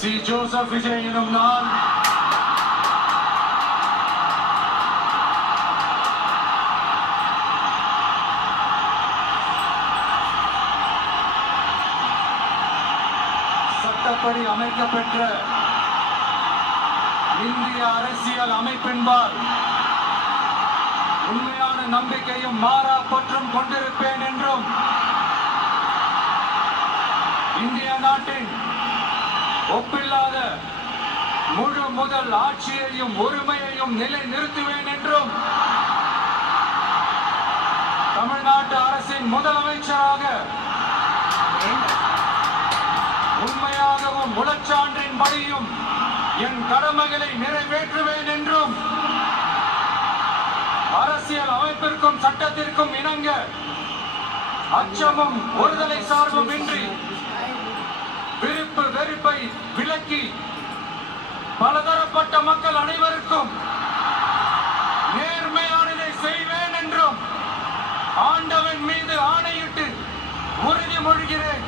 C. Joseph Vijay எனும் நான் சட்டப்படி அமைக்கப்பெற்ற இந்திய அரசியல் அமைப்பின்பால் உண்மையான நம்பிக்கையும் மாறா பற்றும் கொண்டிருப்பேன் என்றும் இந்திய நாட்டின் ஒப்பில்லாத முழு முதல் ஆட்சியையும் உரிமையையும் நிலை நிறுத்துவேன் என்றும் தமிழ்நாட்டு அரசின் முதலமைச்சராக உண்மையாகவும் முழச்சான்றின்படியும் என் கடமைகளை நிறைவேற்றுவேன் என்றும் அரசியல் அமைப்பிற்கும் சட்டத்திற்கும் இணங்க அச்சமும் ஒருதலை சார்பும் இன்றி விருப்பு வெறுப்பை விலக்கி பலதரப்பட்ட மக்கள் அனைவருக்கும் நேர்மையானதை செய்வேன் என்றும் ஆண்டவன் மீது ஆணையிட்டு உறுதிமொழிகிறேன்.